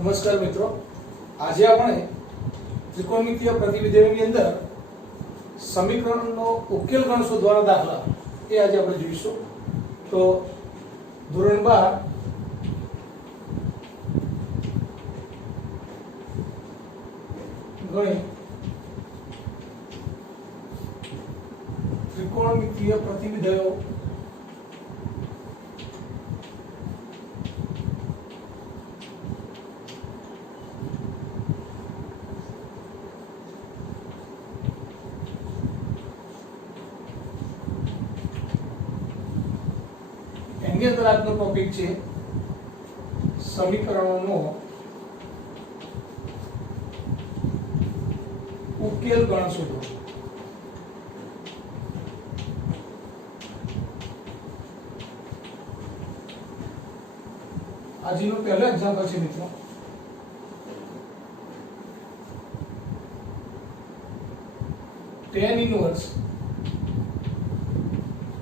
નમસ્કાર મિત્રો, આજે આપણે ત્રિકોણમિતીય પ્રતિવિધિની અંદર સમીકરણનો ઉકેલ ગણ શોધવાના દાખલા એ આજે આપણે જોઈશું. તો ધોરણ 12 ગણિત ત્રિકોણમિતીય પ્રતિવિધિઓ એની અંદર આજનો ટોપિક છે સમીકરણોનો ઉકેલ ગણ શોધો. આજનો પહેલો એક્ઝામ્પલ છે મિત્રો. tan inverse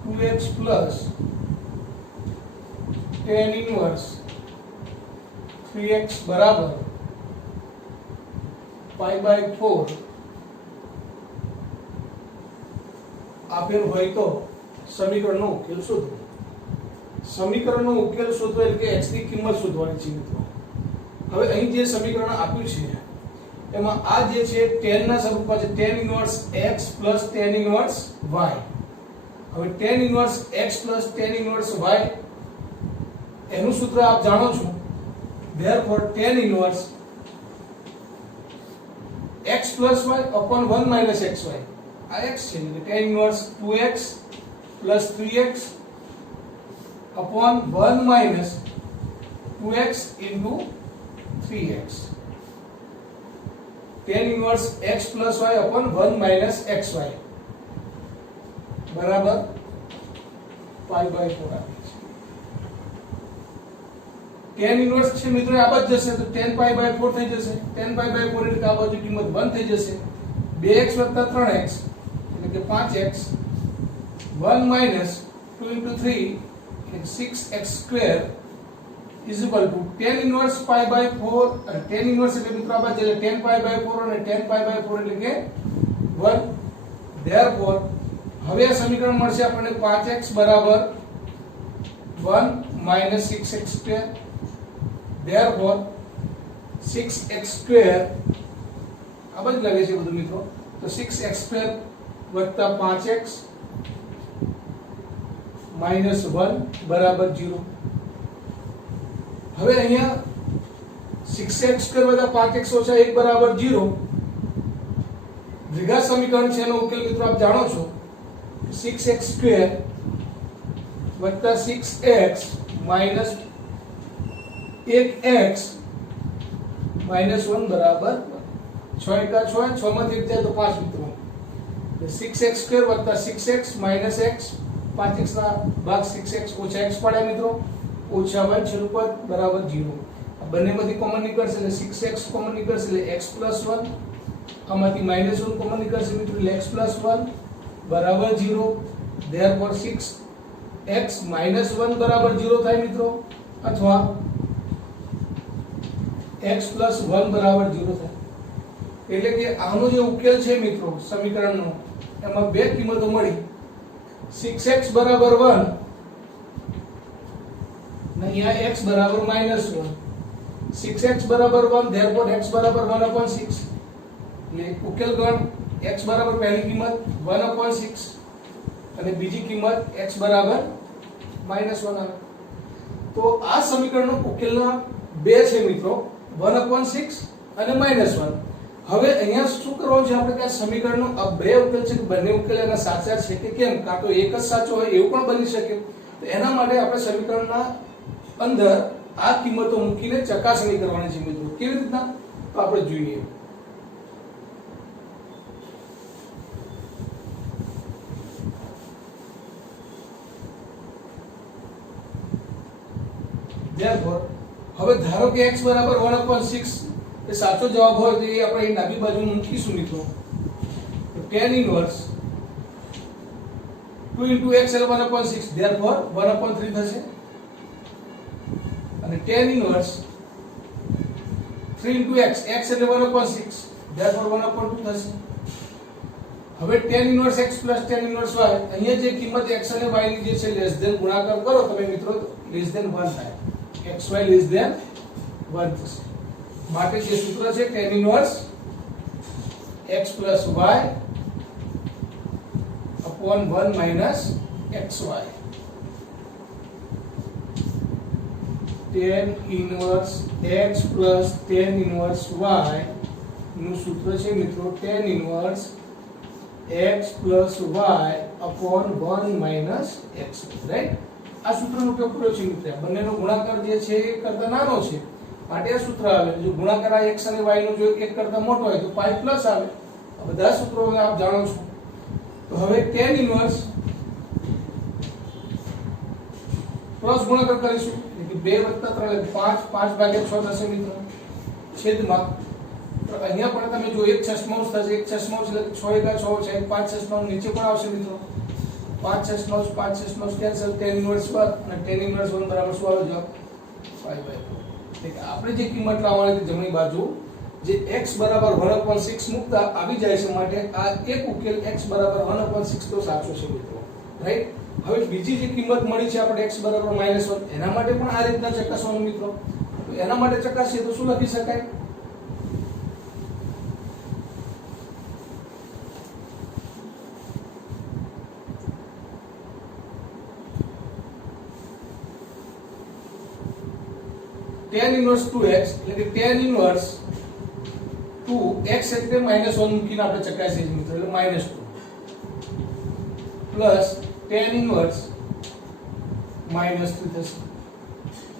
2x plus tan inverse 3x बराबर पाई बाय 4 આપેલ હોય તો સમીકરણનો ઉકેલ શોધો. સમીકરણનો ઉકેલ શોધવો એટલે કે x ની કિંમત શોધવાની છે મિત્રો. હવે અહીં જે સમીકરણ આપ્યું છે એમાં આ જે છે tan ના સ્વરૂપમાં છે tan inverse x plus tan inverse y. હવે tan inverse x plus tan inverse y એનું સૂત્ર આપ જાણો છો. therefore tan inverse x plus y upon 1 minus xy. આ x છે એટલે tan inverse 2x plus 3x upon 1 minus 2x into 3x. tan inverse x plus y upon 1 minus xy બરાબર pi by 4 આપે છે. tan inverse છે મિત્રો આ બાજુ જશે તો tan pi by 4 થઈ જશે. tan pi by 4 એટલે આ બાજુ કિંમત 1 થઈ જશે. 2x 3x એટલે કે 5x 1 minus 2 into 3 એટલે 6x square is equal to tan inverse pi by 4 અને tan inverse એટલે મિત્રો આ બાજુ એટલે tan pi by 4 અને tan pi by 4 એટલે કે 1. therefore હવે આ સમીકરણ મળશે આપણને 5x બરાબર 1 minus 6x square. therefore 6x square આ બાજુ લાગે છે બધું મિત્રો. તો 6x square વત્તા 5x minus 1 બરાબર 0. હવે અહીંયા 6x square વત્તા 5x ઓછા 1 બરાબર 0 દ્વિઘાત સમીકરણ છે. એનો ઉકેલ મિત્રો આપ જાણો છો 6x square વત્તા 6x minus 1x minus 1 બરાબર 6 એકા 6 6 માંથી 1 જાય તો 5 મિત્રો. 6x square વત્તા 6x minus x 5x ના ભાગ 6x ઓછા x પડે મિત્રો ઓછા 1 છેલ્લું પદ બરાબર 0. આ બંનેમાંથી કોમન નીકળશે એટલે 6x કોમન નીકળશે એટલે x plus 1. આમાંથી minus 1 કોમન નીકળશે મિત્રો એટલે x plus 1 બરાબર 0. therefore 6x minus 1 બરાબર 0 થાય મિત્રો અથવા x plus 1 બરાબર 0 થાય. એટલે કે આનો જે ઉકેલ છે મિત્રો સમીકરણનો એમાં બે કિંમતો મળી. 6x બરાબર 1 અને અહીંયા x બરાબર -1. 6x બરાબર 1 therefore x બરાબર 1/6 એટલે ઉકેલ ગણ x બરાબર પહેલી કિંમત 1/6 અને બીજી કિંમત x બરાબર -1 આવે. તો આ સમીકરણનો ઉકેલના બે છે મિત્રો 1/6 અને -1. હવે અહીંયા શું કરવાનું છે આપણે કે આ સમીકરણનો આ બે ઉકેલ છે કે બંને ઉકેલ એના સાચા છે કે કેમ, કાં તો એક જ સાચો હોય એવું પણ બની શકે. તો એના માટે આપણે સમીકરણના અંદર આ કિંમતો મૂકીને ચકાસણી કરવાની છે મિત્રો. કેવી રીતના તો આપણે જોઈએ. therefore હવે ધારો કે x બરાબર 1/6 એ સાચો જવાબ હોય તો એ આપણે અહીં ડાબી બાજુ મૂકીશું મિત્રો. તો tan inverse 2 into x એટલે 1/6 therefore 1/3 થશે અને tan inverse 3 into x, x એટલે 1/6, therefore 1/2 થશે. હવે tan inverse x plus tan inverse y, અહીંયા જે કિંમત x અને y ની જે છે લેસ ધેન ગુણાકાર કરો તમે મિત્રો, લેસ ધેન 1 થાય, xy લેસ ધેન 1 થશે. માટે જે સૂત્ર છે tan inverse x plus y upon 1 minus xy. tan inverse x plus tan inverse y નું સૂત્ર છે મિત્રો tan inverse x plus y upon 1 minus x, right? આ સૂત્રનો ઉપયોગ કર્યો છે મિત્રો. બંનેનો ગુણાકાર જે છે એ કરતા નાનો છે માટે આ સૂત્ર આવે. જો ગુણાકાર આ x અને y નો જો એક કરતા મોટો હોય તો pi પ્લસ આવે. આ બધા સૂત્રો આપ જાણો છો. તો હવે tan inverse ક્રોસ ગુણાકાર કરીશું એટલે 2 + 3 એટલે 5, 5/6 થશે મિત્રો. છેદમાં અહીંયા પણ તમે જો 1/6 થશે, 1/6 એટલે 6 * 6 છે, 5/6 નીચે પણ આવશે મિત્રો. 5/6 5/6 કેન્સલ, tan inverse 1 અને tan inverse 1 બરાબર શું આવે જવાબ? pi/4. એટલે કે આપણે જે કિંમત લાવવાની હતી જમણી બાજુ જે x બરાબર 1/6 મૂકતા આવી જાય છે માટે આ એક ઉકેલ x બરાબર 1/6 તો સાચો છે મિત્રો, રાઈટ? હવે બીજી જે કિંમત મળી છે આપણે x બરાબર -1, એના માટે પણ આ રીતના ચકાસવાનું મિત્રો. તો એના માટે ચકાસીએ તો શું લખી શકાય? tan inverse 2x એટલે કે tan inverse 2x એટલે -1 મૂકીને આપણે ચકાસીએ છીએ મિત્રો, એટલે -2 પ્લસ tan inverse -3 થશે.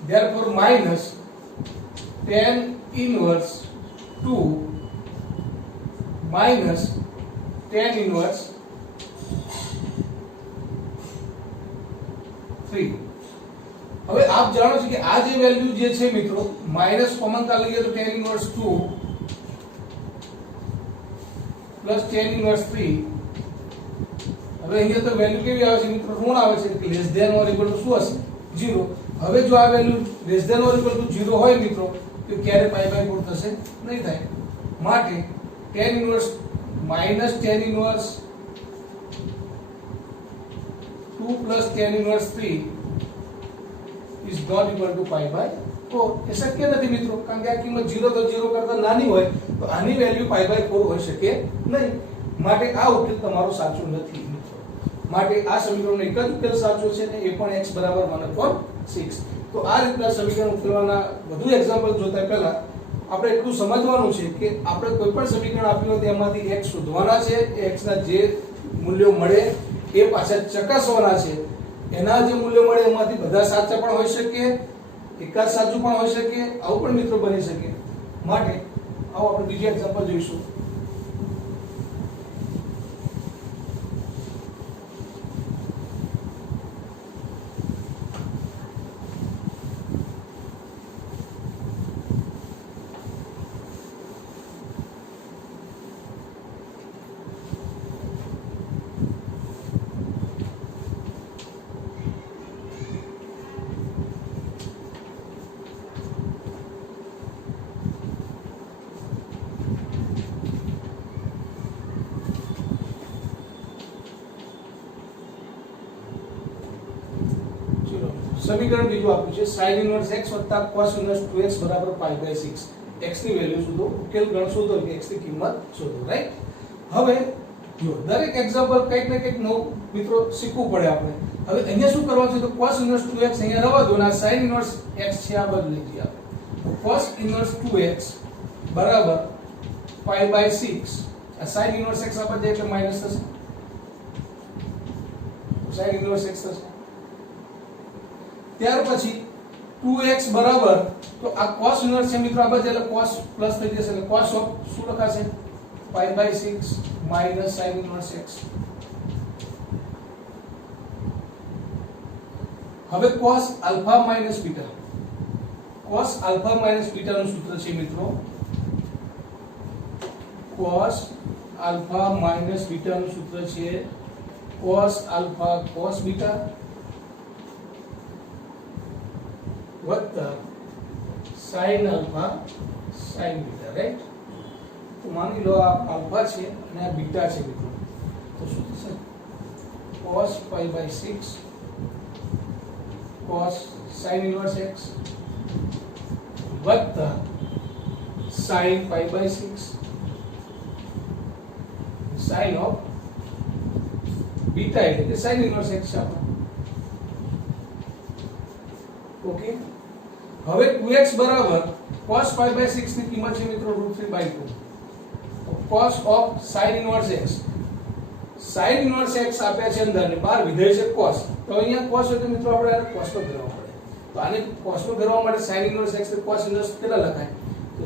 therefore minus tan inverse 2 minus tan inverse 3. હવે આપ જાણો છો કે આ જે વેલ્યુ જે છે મિત્રો માઈનસ કોમન કા લઈએ તો tan inverse 2 plus tan inverse 3. હવે અહીંયા તો વેલ્યુ કેવી આવે છે મિત્રો? ઋણ આવે છે, એટલે less than or equal to શું હશે? 0. હવે જો આ value less than or equal to 0 હોય મિત્રો તો ક્યારે pi/4 થશે? નહીં થાય. માટે tan inverse minus tan inverse 2 plus tan inverse 3 is not equal to pi/4. એ શક્ય નથી મિત્રો, કારણ કે આ કિંમત 0 તો 0 કરતા નાની હોય તો આની વેલ્યુ pi/4 હોઈ શકે નહીં. માટે આ ઉકેલ તમારો સાચો નથી મિત્રો. માટે આ સમીકરણનો એક જ ઉકેલ સાચો છે ને એ પણ x બરાબર 1/6. તો આ રીતના સમીકરણ ઉકેલવાના વધુ એક્ઝામ્પલ જોતા પહેલા આપણે એટલું સમજવાનું છે કે આપણે કોઈ પણ સમીકરણ આપ્યું હોય તેમાંથી x શોધવાના છે, x ના જે મૂલ્યો મળે એ પાછા ચકાસવાના છે. એના જે મૂલ્યો મળે એમાંથી બધા સાચા પણ હોઈ શકે, એકાદ સાચું પણ હોઈ શકે, આવું પણ મિત્રો બની શકે. માટે આવો આપણે બીજું એક્ઝામ્પલ જોઈશું. સમીકરણ બીજું આપ્યું છે sin inverse x + cos inverse 2x = pi/6. x ની વેલ્યુ શોધો, ઉકેલ ગણ શોધો કે x ની કિંમત શોધો, રાઈટ? હવે જો દરેક એક્ઝામ્પલ કંઈક ને કંઈક નવું મિત્રો શીખવું પડે આપણે. હવે અહીંયા શું કરવાનું છે તો cos inverse 2x અહીંયા રહેવા દો અને sin inverse x છે આ બદલી દઈએ આપણે. તો cos inverse 2x બરાબર pi/6. આ sin inverse x આ બાજુ એટલે માઈનસ થશે, sin inverse x થશે. ત્યાર પછી 2x બરાબર તો આ cos ઇન્વર્સ છે મિત્રો આ બાજુ એટલે cos પ્લસ થઈ જશે એટલે cos ઓફ શું લખાશે pi/6 minus sin inverse x. હવે cos alpha minus beta, cos alpha minus beta નું સૂત્ર છે મિત્રો cos આલ્ફા માઈનસ બીટા નું સૂત્ર છે cos આલ્ફા cos બીટા વત્તા sin alpha sin beta, right? તો માની લો આ આલ્ફા છે અને આ બીટા છે મિત્રો, તો શું થશે? cos pi by 6 cos sin inverse x વત્તા sin pi by 6 sin of beta એટલે કે sin inverse x છે આપણો. ઓકે, હવે 2x બરાબર cos pi by 6 ની કિંમત છે મિત્રો √3/2. તો cos of sin inverse x, sin inverse x આપ્યા છે અંદર ને બહાર વિધેય છે cos. તો અહીંયા cos હોય તો મિત્રો આપણે આને cos પર ફેરવવા પડે. તો આને cos પર ફેરવવા માટે sin inverse x ને cos inverse કેટલા લખાય? તો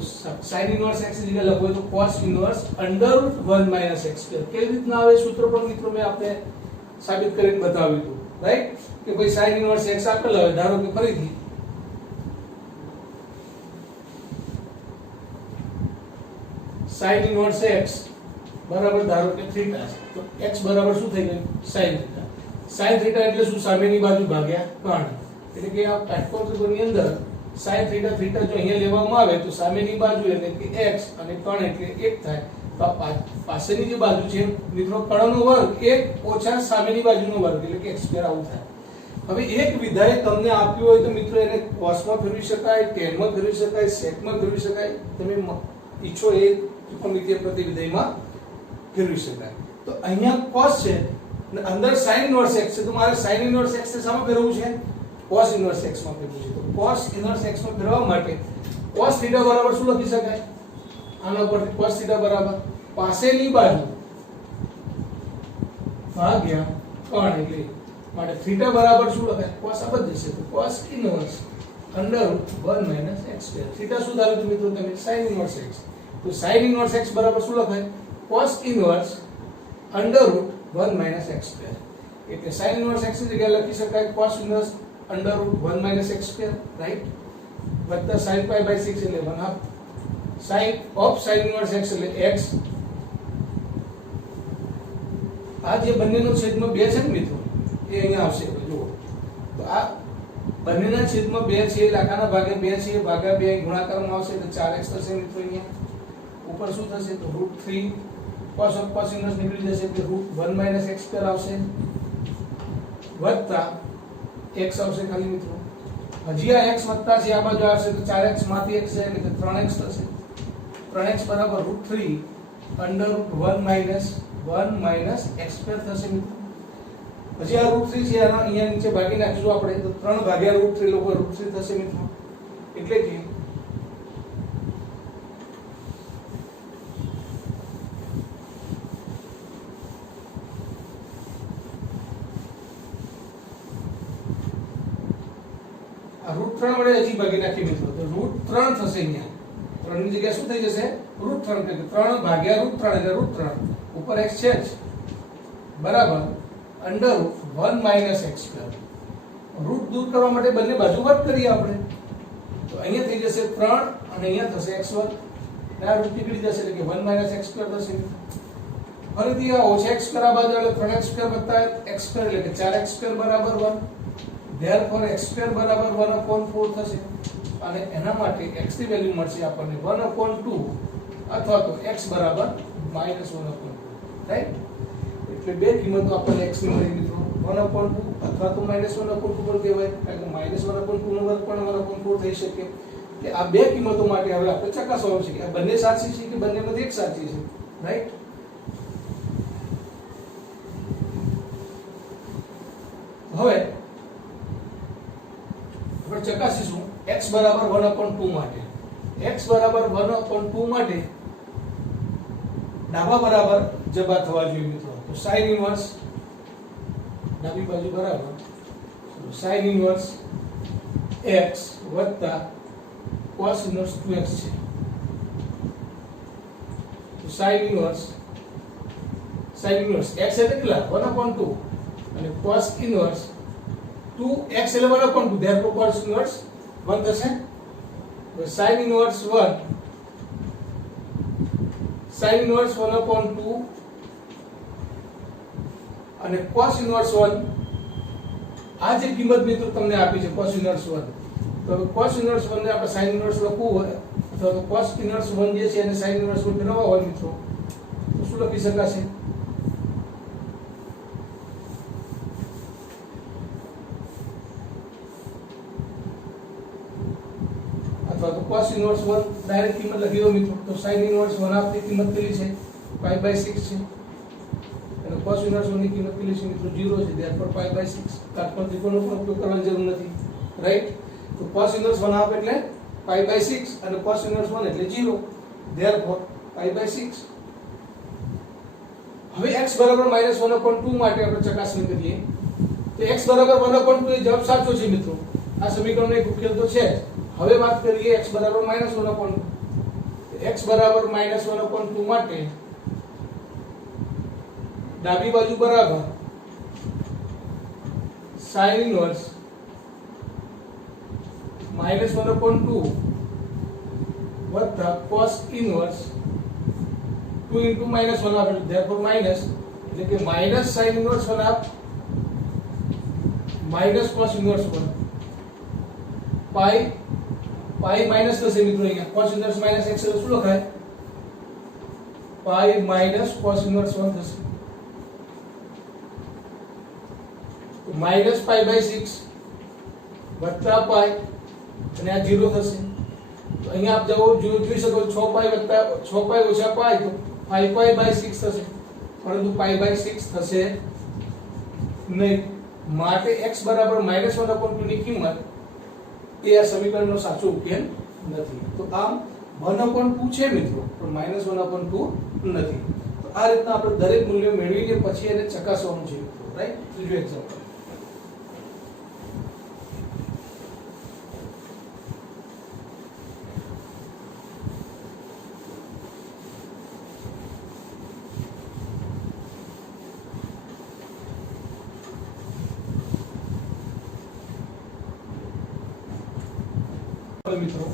sin inverse x ની જગ્યાએ લખો તો cos inverse √1 - x². કેવી રીતના આવે સૂત્ર પણ મિત્રો મેં આપને સાબિત કરીને બતાવ્યું હતું, રાઈટ? કે ભાઈ sin inverse x આપેલ હોય, ધારો કે ફરીથી sin inverse x બરાબર ધારો કે થીટા છે, તો x બરાબર શું થઈ ગયું? sin theta. sin થીટા એટલે શું? સામેની બાજુ ભાગ્યા કર્ણ. એટલે કે આ કાટકોણ ત્રિકોણની અંદર sin થીટા થીટા જો અહીંયા લેવામાં આવે તો સામેની બાજુ એટલે કે x અને કર્ણ એટલે 1 થાય. તો પાછળની જે બાજુ છે મિત્રો કર્ણનો વર્ગ 1 ઓછા સામેની બાજુનો વર્ગ એટલે કે x² આવું થાય. હવે એક વિધાય તમને આપ્યું હોય તો મિત્રો એને cos માં ફેરવી શકાય, tan માં ફેરવી શકાય, sec માં ફેરવી શકાય, તમે ઈચ્છો એ ત્રિકોણમિતિય પ્રતિવિધયમાં ફેરવી શકાય. તો અહીંયા cos છે અને અંદર sin inverse x છે, તો મારે sin inverse x ને શામાં ફેરવવું છે? cos inverse x માં ફેરવવું છે. તો cos inverse x માં ફેરવવા માટે cos θ બરાબર શું લખી શકાય? આના પરથી cos θ બરાબર પાસેની બાજુ ભાગ્યા કર્ણ એટલે માટે θ બરાબર શું લખાય? cos આ બધી જશે તો cos inverse √1 - x². θ શું ધાર્યું તો મિત્રો તમે? sin inverse x. તો sin inverse x બરાબર શું લખાય? cos inverse √1 - x². એટલે sin inverse x ની જગ્યાએ લખી શકાય cos inverse √1 - x², રાઈટ? વત્તા sin pi by 6 એટલે 1/2 sin of sin inverse x એટલે x. આ જે બંનેનો છેદમાં 2 છે ને મિત્રો એ અહીંયા આવશે. જુઓ તો આ બંનેના છેદમાં 2 છે, લાખાના ભાગે 2 છે, ભાગ્યા 2 ગુણાકારમાં આવશે તો 4x થશે મિત્રો. અહીંયા ઉપર શું થશે? તો √3 cos of cos inverse નીકળી જશે એટલે √1 - x² આવશે વત્તા x આવશે ખાલી મિત્રો. હજી આ x વત્તા છે, આ બાજુ આવશે તો 4x માંથી x છે એટલે કે 3x થશે. 3x બરાબર √3 √1 - x² થશે મિત્રો. હજી આ √3 છે, આના અહીંયા નીચે ભાગી નાખીશું આપણે તો 3 ભાગ્યા √3 લોકો √3 થશે મિત્રો. એટલે કે આ √3 વડે હજી ભાગી નાખી મિત્રો તો √3 થશે. અહીંયા 3 ની જગ્યાએ શું થઈ જશે? √3 એટલે 3 ભાગ્યા √3 એટલે √3 ઉપર x છે જ બરાબર √1 - x². રુટ દૂર કરવા માટે બંને બાજુ વર્ગ કરીએ આપણે તો અહીંયા થઈ જશે 3 અને અહીંયા થશે x² અને આ રુટ નીકળી જશે એટલે કે 1 - x² થશે. ફરીથી આ ઓછા x² આ બાજુ એટલે 3x² વત્તા x² એટલે કે 4x² બરાબર 1. therefore x² બરાબર 1/4 થશે અને એના માટે x ની વેલ્યુ મળશે આપણને 1/2 અથવા તો x બરાબર -1/2, રાઈટ? એટલે બે કિંમતો આપણને x ની મળી મિત્રો 1/2 અથવા તો -1/2 પણ કહેવાય કારણ કે -1/2 નો વર્ગ પણ 1/4 થઈ શકે. એટલે આ બે કિંમતો માટે હવે આપણે ચકાસવાનું છે કે આ બંને સાચી છે કે બંનેમાંથી એક સાચી છે, રાઈટ? હવે આપણે ચકાસીશું x બરાબર 1/2 માટે. x બરાબર 1/2 માટે ડાબા બરાબર જબા થવા જોઈએ મિત્રો. તો sin inverse ડાબી બાજુ બરાબર sin inverse x વત્તા cos inverse 2x છે. તો sin inverse x એટલે કેટલા? 1/2 અને cos inverse 2x એટલે 1/2 therefore cos inverse 1 થશે. તો sin inverse 1 sin inverse 1/2 અને cos inverse 1 આ જે કિંમત મિત્રો તમને આપી છે cos inverse 1 તો cos inverse 1 ને આપણે sin inverse લખવું હોય અથવા તો cos ઇન્વર્સ 1 જે છે એને sin ઇન્વર્સ 1 ફેરવવા હોય મિત્રો તો શું લખી શકાશે? અથવા તો cos ઇન્વર્સ 1 ડાયરેક્ટ કિંમત લખી દો મિત્રો તો sin ઇન્વર્સ 1 હાફ ની કિંમત કેટલી છે? π/6 છે અને cos ઇન્વર્સ 1 ની કિંમત કેટલી છે મિત્રો? 0 છે. ધેરફોર π/6 કાટકોણ ત્રિકોણનો પણ ઉપયોગ કરવાની જરૂર નથી, રાઈટ? તો cos ઇન્વર્સ 1 હાફ એટલે π/6 અને cos ઇન્વર્સ 1 એટલે 0. ધેરફોર π/6. હવે x બરાબર -1/2 માટે આપણે ચકાસણી કરીએ તો x બરાબર 1/2 એ જવાબ સાચો છે મિત્રો. આ સમીકરણનો એક ઉકેલ તો છે જ. હવે વાત કરીએ x બરાબર -1/2. x બરાબર -1/2 માટે ડાબી બાજુ બરાબર sin ઇન્વર્સ -1/2 વત્તા cos inverse 2 into -1 half, therefore minus એટલે કે minus sin inverse 1 half minus cos inverse 1 પાઈ માઈનસ થશે મિત્રો. અહીંયા cos ઇન્વર્સ માઈનસ x એટલે શું લખાય? પાઈ માઈનસ cos ઇન્વર્સ 1 થશે. માઈનસ π/6 વત્તા પાઈ અને આ 0 થશે. તો અહીંયા આપ જોઈ શકો 6π વત્તા 6π ઓછા પાઈ તો 5π/6 થશે, પરંતુ π/6 થશે નહીં. માટે x બરાબર -1/2 ની કિંમત એ આ સમીકરણનો સાચો ઉકેલ નથી. તો આમ 1/2 છે મિત્રો, પણ -1/2 નથી. તો આ રીતના આપણે દરેક મૂલ્યો મેળવીને પછી એને ચકાસવાનું છે મિત્રો, રાઈટ? ત્રીજું એક્ઝામ્પલ. મિત્રો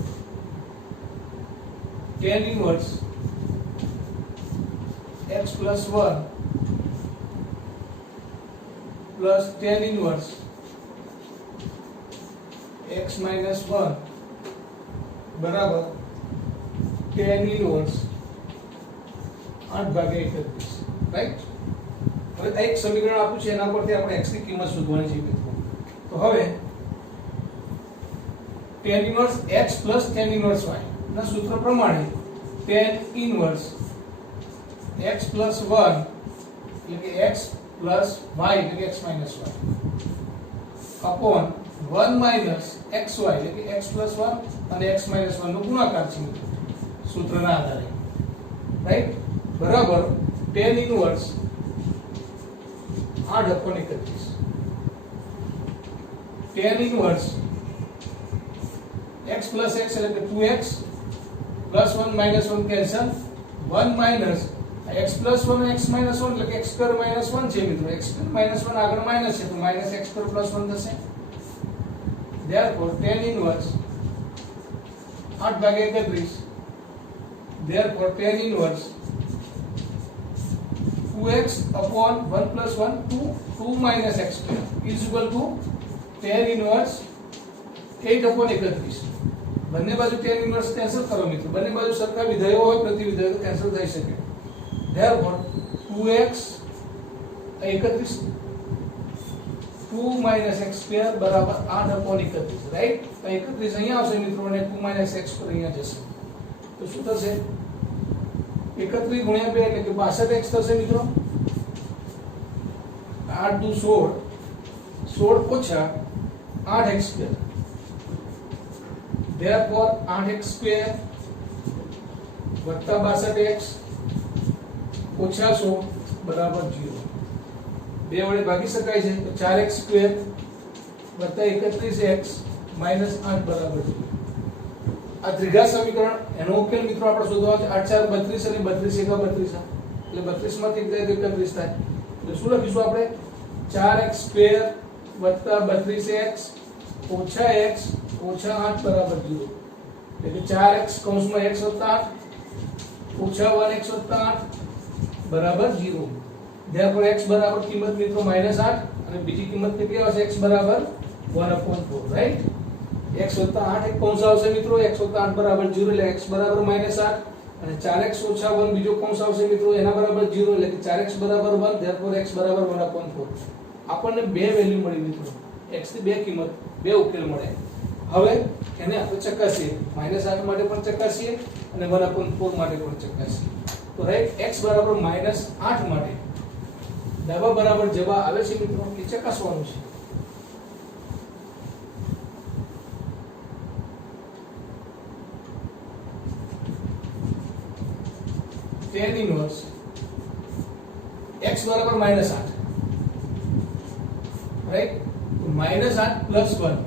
tan inverse x plus 1 plus tan inverse x minus 1 બરાબર tan ઇન્વર્સ 8/31, રાઈટ? હવે આ એક સમીકરણ આપ્યું છે, એના પરથી આપણે x ની કિંમત શોધવાની છે મિત્રો. તો હવે tan inverse x plus tan inverse y ના સૂત્ર પ્રમાણે tan ઇન્વર્સ x plus 1 એટલે કે x plus y એટલે કે x minus y upon 1 minus xy એટલે કે x plus 1 અને x minus 1 નો ગુણાકાર છે મિત્રો સૂત્રના આધારે, રાઈટ? બરાબર tan inverse 8/31. tan inverse x plus x એટલે કે 2x plus 1 minus 1 cancel 1 minus x plus 1 x minus 1 એટલે કે x square minus 1 છે મિત્રો. x square minus 1 આગળ માઈનસ છે તો minus x square plus 1 થશે. therefore tan inverse 8/31. therefore tan inverse 2x upon 1 plus 1 2 minus x square is equal to tan inverse 8/31. બંને બાજુ tan ઇન્વર્સ કેન્સલ કરો મિત્રો. બંને બાજુ સરખા વિધેયો હોય, પ્રતિ વિધેય તો કેન્સલ થઈ શકે. therefore 2x 31 2 minus x square બરાબર 8/31, રાઈટ? તો 31 અહીંયા આવશે મિત્રો અને 2 minus x square અહીંયા જશે. તો શું થશે? 31 ગુણ્યા 2 એટલે કે 62x થશે મિત્રો. 8 × 2 16 ઓછા 8x square. therefore 8x square વત્તા 62x ઓછા 100 બરાબર 0. બે વડે ભાગી શકાય છે તો 4x square વત્તા 31x minus 8 બરાબર 0. આ ત્રીજા સમીકરણ એનો ઉકેલ મિત્રો આપણે શોધવાનો છે. 8 4 32 અને 32 1 32 એટલે 32 માંથી 1 જાય તો 31 થાય. તો શું લખીશું આપણે? 4x square વત્તા 32x ઓછા x ઓછા 8 બરાબર 0. એટલે 4x કૌંસમાં x વત્તા 8 ઓછા 1x વત્તા 8 બરાબર 0. therefore x બરાબર કિંમત મિત્રો -8 અને બીજી કિંમત કેટલી આવશે? x બરાબર 1/4, રાઈટ? x + 8 એક કૌંસ આવશે મિત્રો, x + 8 બરાબર 0 એટલે x બરાબર -8 અને 4x - 1 બીજો કૌંસ આવશે મિત્રો, એના બરાબર 0 એટલે કે 4x બરાબર 1, therefore x બરાબર 1/4. આપણને બે વેલ્યુ મળી મિત્રો, x ની બે કિંમત, બે ઉકેલ મળે. હવે એને આપણે ચકાસીએ, -8 માટે પણ ચકાસીએ અને 1/4 માટે પણ ચકાસીએ. તો રાઈટ x બરાબર -8 માટે ડાબા બરાબર જવાબ આવે છે મિત્રો, એ ચકાસવાનું છે. tan inverse x બરાબર -8, રાઈટ? તો -8 + 1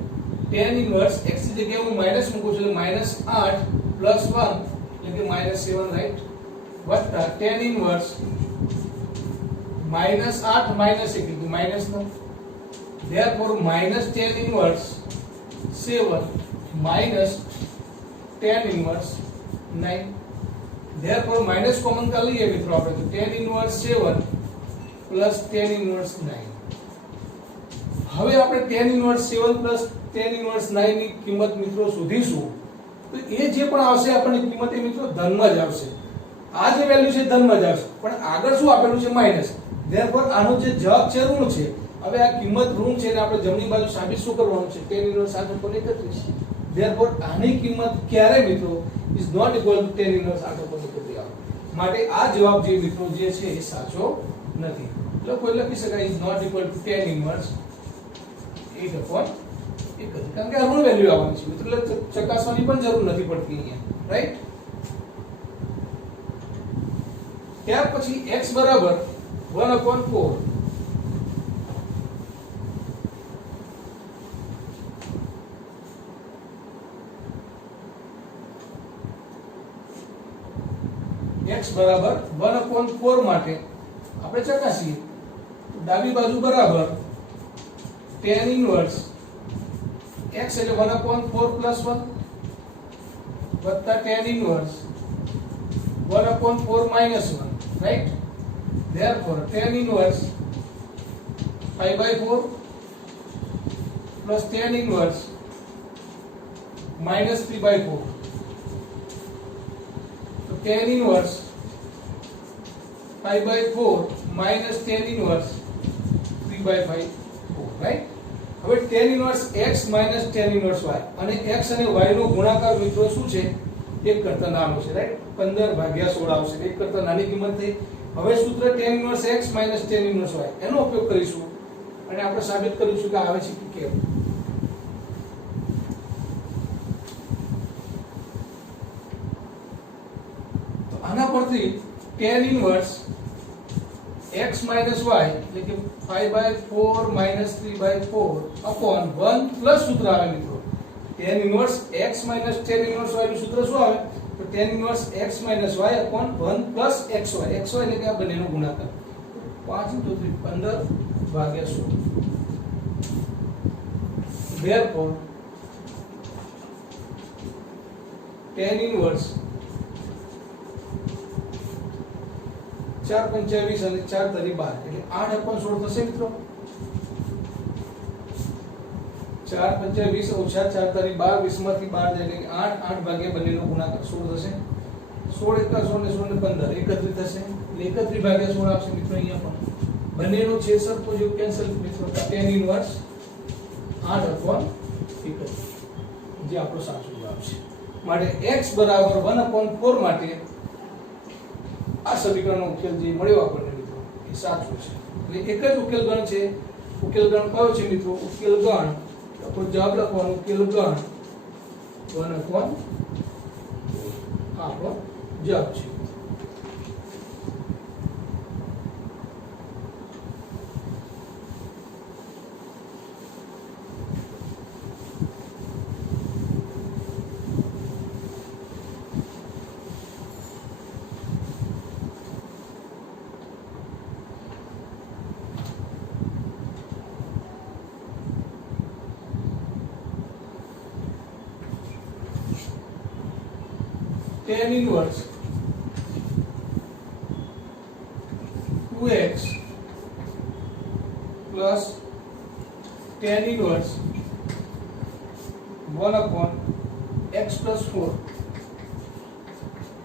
tan inverse x ની જગ્યાએ હું માઈનસ મૂકું છું એટલે -8 + 1 એટલે કે -7, રાઈટ? વત્તા tan inverse -8 - 1 એટલે -9, therefore tan inverse 7 minus tan inverse 9. therefore minus common કા લઈએ મિત્રો આપણે, તો tan inverse 7 plus tan inverse 9. હવે આપણે tan inverse 7 plus tan inverse 9 ની કિંમત મિત્રો શોધીશું. તો એ જે પણ આવશે આપણને કિંમત એ મિત્રો ધનમાં જ આવશે. આ જે વેલ્યુ છે ધનમાં જ આવશે, પણ આગળ શું આપેલું છે માઈનસ. therefore આનો જે જવાબ છે ઋણ છે. હવે આ કિંમત ઋણ છે એટલે આપણે જમણી બાજુ સાબિત શું કરવાનું છે, tan inverse 8/31. therefore આની કિંમત ક્યારે મિત્રો is not equal to tan inverse 8/31 આવે. માટે આ જવાબ જે મિત્રો જે છે એ સાચો નથી. એટલે કોઈ લખી શકાય is not equal to tan inverse 8/31, કારણ કે આ ઋણ વેલ્યુ આવવાની છે મિત્રો, એટલે ચકાસવાની પણ જરૂર નથી પડતી અહીંયા, રાઈટ? ત્યાર પછી x બરાબર 1/4. x બરાબર 1/4 માટે આપણે ચકાસીએ. ડાબી બાજુ બરાબર tan inverse x એટલે 1/4 + 1 વત્તા tan inverse 1/4 - 1, right? therefore tan inverse 5/4 plus tan inverse -3/4. so tan inverse 5/4 minus tan inverse 3/5, right? હવે tan inverse x minus tan inverse y, અને x અને y નો ગુણાકાર મિત્રો શું છે, 1 કરતા નાનો છે, રાઈટ? 15/16 આવશે, 1 કરતા નાની કિંમત થઈ. હવે સૂત્ર tan inverse x minus tan inverse y એનો ઉપયોગ કરીશું અને આપણે સાબિત કરીશું કે આવે છે કે કેમ. તો આના પરથી tan inverse x minus y એટલે કે 5/4 minus 3/4 upon 1 plus સૂત્ર આવે મિત્રો. tan inverse x minus tan inverse y નું સૂત્ર શું આવે, તો tan inverse x minus y upon 1 plus xy. xy એટલે કે આ બંનેનો ગુણાકાર. 5 * 3 15/16. therefore tan inverse 4 × 5 = 20 અને 4 × 12 એટલે 8/16 થશે મિત્રો. 4 × 5 = 20 ઓછા 4 × 12, 20 માંથી 12 જાય એટલે 8, 8 ભાગ્યા બંનેનો ગુણાકાર 16 થશે. 16 × 16 ને 16 ને 15 31 થશે એટલે 31/16 આવશે મિત્રો. અહીંયા પણ બંનેનો છેદ સરખો જો કેન્સલ મિત્રો, tan inverse 8/31 જે આપણો સાચો જવાબ છે. માટે x બરાબર 1/4 માટે આ સમીકરણનો ઉકેલ જે મળ્યો આપણને મિત્રો એ સાચું છે. એટલે એક જ ઉકેલ ગણ છે. ઉકેલ ગણ કયો છે મિત્રો? ઉકેલ ગણ આપણો જવાબ લખવાનો, ઉકેલ ગણ 1/4 આપણો જવાબ છે. tan inverse 2x plus tan inverse 1/x+4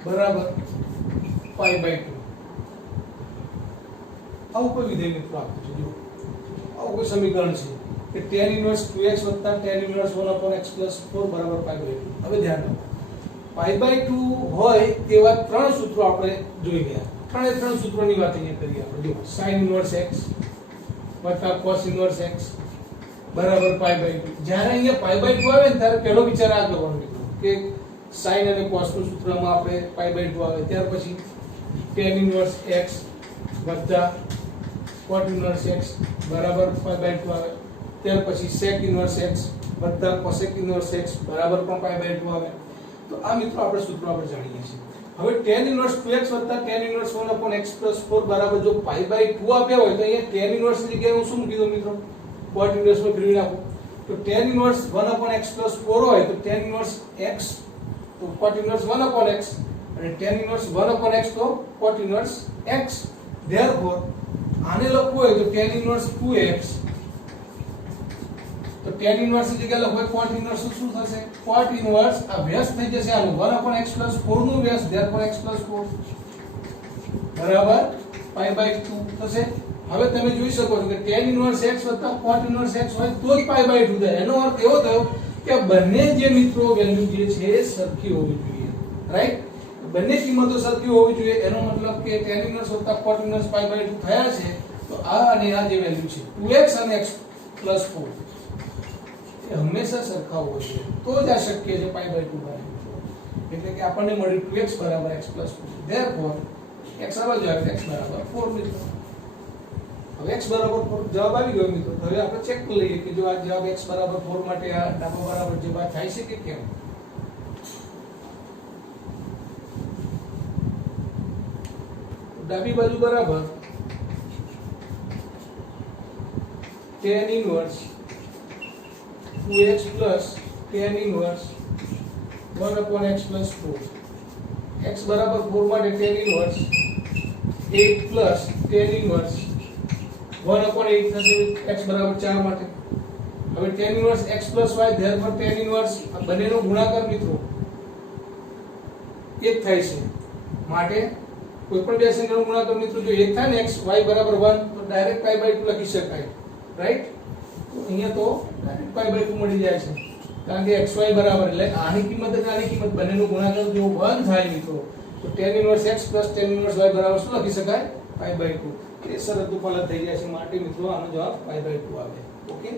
બરાબર π/2. આવું કોઈ વિધેય મિત્રો આપ્યું છે. જો આવું કોઈ સમીકરણ છે કે tan inverse 2x tan inverse 1/x+4 બરાબર π/2. હવે ધ્યાન રાખો, π/2 હોય તેવા ત્રણ સૂત્રો આપણે જોઈ ગયા. ત્રણ સૂત્રોની વાત અહીંયા કરીએ આપણે. જો sin inverse x cos inverse x બરાબર π/2. જ્યારે અહીંયા π/2 આવે ને ત્યારે પહેલો વિચાર આ કરવાનો મિત્રો કે sin અને cos નું સૂત્રમાં આપણે π/2 આવે, ત્યાર પછી tan inverse x cot inverse x બરાબર π/2 આવે, ત્યાર પછી sec inverse x cosec inverse x બરાબર પણ π/2 આવે. તો આ મિત્રો આપણે સૂત્રો આપણે જાણીએ છીએ. હવે tan inverse 2x tan inverse 1/x+4 બરાબર જો π/2 આપ્યા હોય તો અહીંયા tan ઇન્વર્સ ની જગ્યાએ હું શું મૂકી દઉં મિત્રો? cot ઇન્વર્સ માં ફેરવી નાખું. તો tan ઇન્વર્સ 1/x+4 હોય તો tan ઇન્વર્સ x તો cot ઇન્વર્સ 1/x અને tan ઇન્વર્સ 1/x તો cot ઇન્વર્સ x. therefore આને લખવું હોય તો tan ઇન્વર્સ 2x તો tan ઇન્વર્સ ની જગ્યાએ લખો cot ઇન્વર્સ શું થશે? cot ઇન્વર્સ આ વ્યસ્ત થઈ જશે આનું 1/x+4 નું વ્યસ્ત therefore x+4 બરાબર π/2 થશે. હવે તમે જોઈ શકો છો કે tan inverse x cot inverse x હોય તો જ π/2 થાય. એનો અર્થ એવો થયો કે બંને જે મિત્રો વેલ્યુ જે છે સરખી હોવી જોઈએ, રાઈટ? બંને કિંમતો સરખી હોવી જોઈએ. એનો મતલબ કે tan ઇન્વર્સ cot ઇન્વર્સ π/2 થયા છે તો આ અને આ જે વેલ્યુ છે 2x અને x+4 એ હંમેશા સરખા હોવા જોઈએ તો જ આ શક્ય છે π/2 બને. એટલે કે આપણને મળ્યું 2x બરાબર x+4. therefore x બરાબર જાય x બરાબર 4 મિત્રો. હવે x બરાબર 4 જવાબ આવી ગયો મિત્રો. હવે આપણે ચેક કરી લઈએ કે જો આ જવાબ x બરાબર 4 માટે આ ડાબા બરાબર જવાબ થાય છે કે કેમ. ડાબી બાજુ બરાબર tan inverse 2x tan inverse 1/x+4 x બરાબર 4 માટે tan ઇન્વર્સ 8 tan ઇન્વર્સ 1/8 થશે x બરાબર 4 માટે. હવે tan inverse x y therefore tan inverse આ બંનેનો ગુણાકાર મિત્રો 1 થાય છે. માટે કોઈ પણ બે સંખ્યાનો ગુણાકાર મિત્રો જો 1 થાય ને x y બરાબર 1 તો ડાયરેક્ટ π/2 લખી શકાય, રાઈટ? તો અહીંયા તો ડાયરેક્ટ π/2 મળી જાય છે કારણ કે xy બરાબર એટલે આની કિંમત અને આની કિંમત બંનેનો ગુણાકાર જો 1 થાય મિત્રો તો tan inverse x tan inverse y બરાબર શું લખી શકાય? π/2. એ શરત ઉપર થઈ જાય છે માટે મિત્રો આનો જવાબ π/2 આવે. ઓકે.